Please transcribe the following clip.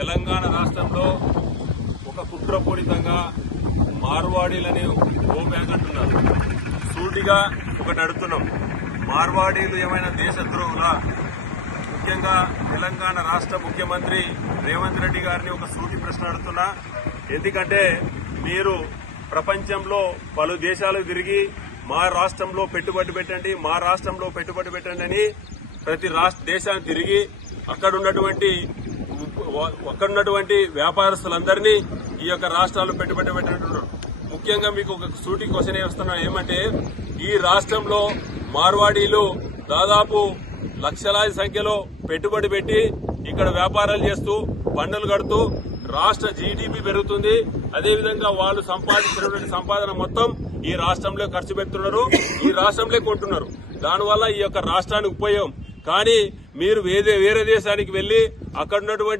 తెలంగాణ రాష్ట్రంలో ఒక కుట్రపూరితంగా మార్వాడీలని ఓ బ్యాగ్ అంటున్నారు. సూటిగా ఒకటి అడుగుతున్నాం, మార్వాడీలు ఏమైనా దేశద్రోహులా? ముఖ్యంగా తెలంగాణ రాష్ట్ర ముఖ్యమంత్రి రేవంత్ రెడ్డి గారిని ఒక సూటి ప్రశ్న అడుగుతున్నా. ఎందుకంటే మీరు ప్రపంచంలో పలు దేశాలకు తిరిగి మా రాష్ట్రంలో పెట్టుబడి పెట్టండి, మా రాష్ట్రంలో పెట్టుబడి పెట్టండి అని ప్రతి దేశాన్ని తిరిగి అక్కడున్నటువంటి వ్యాపారస్తులందరినీ ఈ యొక్క రాష్ట్రాల్లో పెట్టుబడి పెట్టినట్టున్నారు. ముఖ్యంగా మీకు ఒక సూటి క్వశ్చన్ వేస్తున్నా, ఏమంటే ఈ రాష్ట్రంలో మార్వాడీలు దాదాపు లక్షలాది సంఖ్యలో పెట్టుబడి పెట్టి ఇక్కడ వ్యాపారాలు చేస్తూ పన్నులు కడుతూ రాష్ట్ర జీడీపీ పెరుగుతుంది. అదేవిధంగా వాళ్ళు సంపాదించినటువంటి సంపాదన మొత్తం ఈ రాష్ట్రంలో ఖర్చు పెడుతున్నారు, ఈ రాష్ట్రంలో కొంటున్నారు. దానివల్ల ఈ యొక్క రాష్ట్రానికి ఉపయోగం. కానీ మీరు వేరే దేశానికి వెళ్లి అక్కడ ఉన్నటువంటి